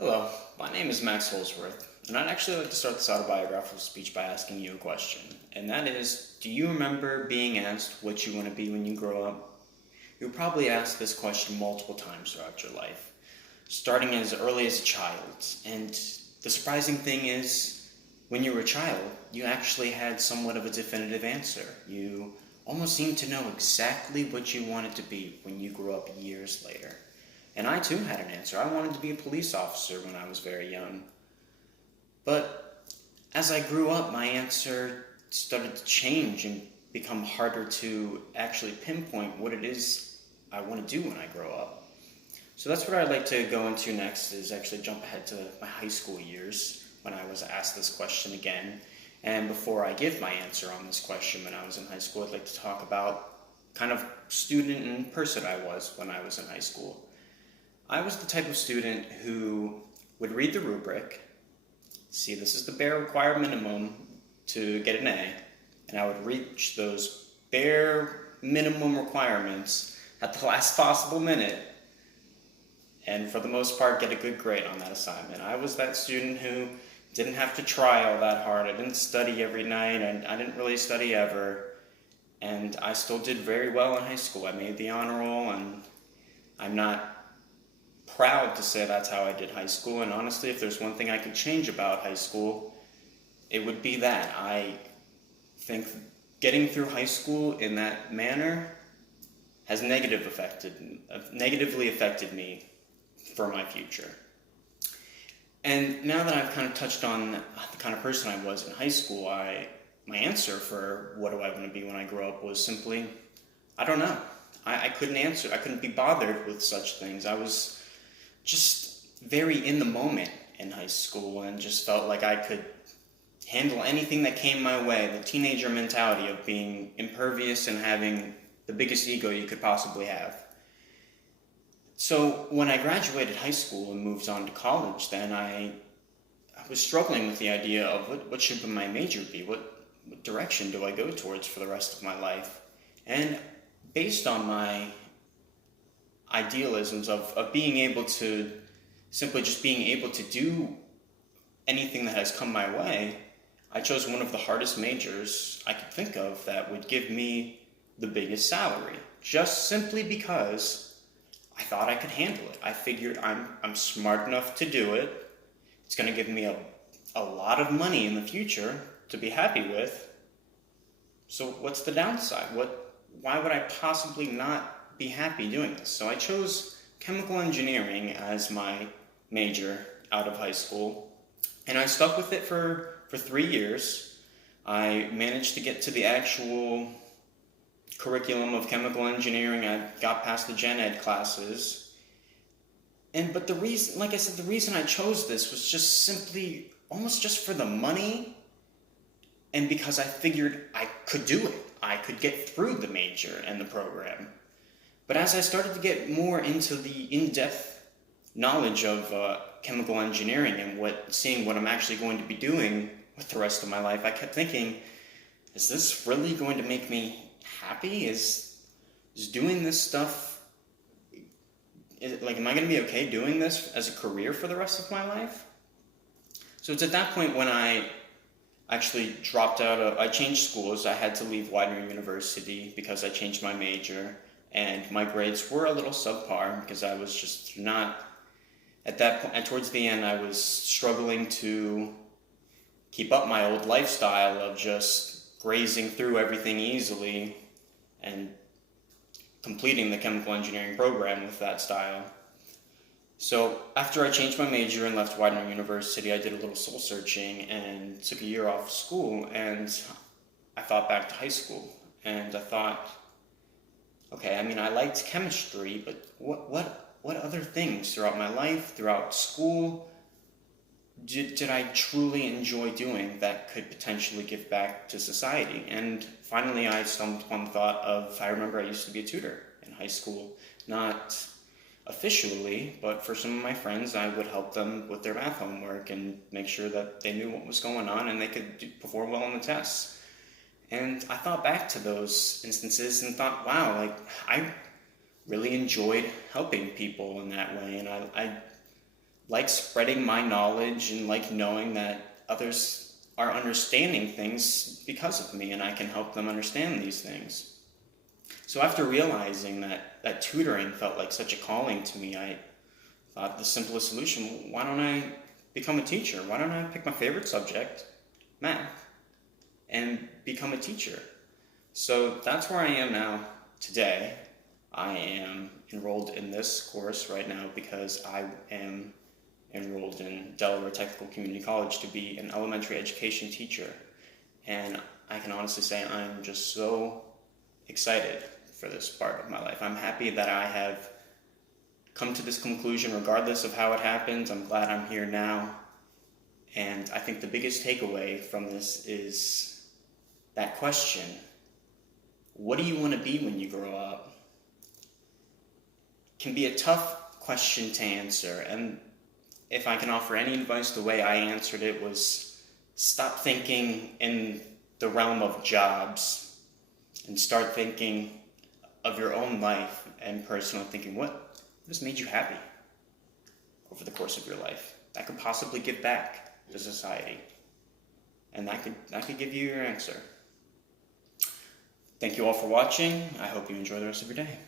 Hello, my name is Max Holsworth, and I'd actually like to start this autobiographical speech by asking you a question. And that is, do you remember being asked what you want to be when you grow up? You'll probably asked this question multiple times throughout your life, starting as early as a child. And the surprising thing is, when you were a child, you actually had somewhat of a definitive answer. You almost seemed to know exactly what you wanted to be when you grew up years later. And I too had an answer. I wanted to be a police officer when I was very young. But as I grew up, my answer started to change and become harder to actually pinpoint what it is I want to do when I grow up. So that's what I'd like to go into next, is actually jump ahead to my high school years when I was asked this question again. And before I give my answer on this question when I was in high school, I'd like to talk about kind of student and person I was when I was in high school. I was the type of student who would read the rubric, see this is the bare required minimum to get an A, and I would reach those bare minimum requirements at the last possible minute, and for the most part get a good grade on that assignment. I was that student who didn't have to try all that hard. I didn't study every night, and I didn't really study ever, and I still did very well in high school. I made the honor roll, and I'm not proud to say that's how I did high school, and honestly, if there's one thing I could change about high school, it would be that. I think getting through high school in that manner has negatively affected me for my future. And now that I've kind of touched on the kind of person I was in high school, my answer for what do I want to be when I grow up was simply, I don't know. I couldn't answer. I couldn't be bothered with such things. I was just very in the moment in high school and just felt like I could handle anything that came my way. The teenager mentality of being impervious and having the biggest ego you could possibly have. So when I graduated high school and moved on to college, then I was struggling with the idea of what should my major be? What direction do I go towards for the rest of my life? And based on my idealisms of being able to simply just being able to do anything that has come my way, I chose one of the hardest majors I could think of that would give me the biggest salary, just simply because I thought I could handle it. I figured I'm smart enough to do it. It's going to give me a lot of money in the future to be happy with. So what's the downside? Why would I possibly not be happy doing this? So I chose chemical engineering as my major out of high school, and I stuck with it for 3 years. I managed to get to the actual curriculum of chemical engineering. I got past the gen ed classes, but the reason, like I said, the reason I chose this was just simply almost just for the money, and because I figured I could do it. I could get through the major and the program. But as I started to get more into the in-depth knowledge of chemical engineering and seeing what I'm actually going to be doing with the rest of my life, I kept thinking, is this really going to make me happy? Is doing this stuff, am I going to be okay doing this as a career for the rest of my life? So it's at that point when I actually dropped out I changed schools. I had to leave Widener University because I changed my major. And my grades were a little subpar because I was just not, at that point, and towards the end, I was struggling to keep up my old lifestyle of just grazing through everything easily and completing the chemical engineering program with that style. So after I changed my major and left Widener University, I did a little soul searching and took a year off school, and I thought back to high school, and I thought, okay, I liked chemistry, but what other things throughout my life, throughout school, did I truly enjoy doing that could potentially give back to society? And finally I stumbled upon the thought of, I remember I used to be a tutor in high school, not officially, but for some of my friends I would help them with their math homework and make sure that they knew what was going on and they could perform well on the tests. And I thought back to those instances and thought, wow, I really enjoyed helping people in that way. And I like spreading my knowledge and like knowing that others are understanding things because of me and I can help them understand these things. So after realizing that tutoring felt like such a calling to me, I thought the simplest solution, why don't I become a teacher? Why don't I pick my favorite subject, math, and become a teacher? So that's where I am now today. I am enrolled in this course right now because I am enrolled in Delaware Technical Community College to be an elementary education teacher. And I can honestly say I'm just so excited for this part of my life. I'm happy that I have come to this conclusion regardless of how it happens. I'm glad I'm here now. And I think the biggest takeaway from this is that question, what do you want to be when you grow up? Can be a tough question to answer, and if I can offer any advice, the way I answered it was stop thinking in the realm of jobs and start thinking of your own life and personal thinking. What has made you happy over the course of your life that could possibly give back to society? And that could give you your answer. Thank you all for watching. I hope you enjoy the rest of your day.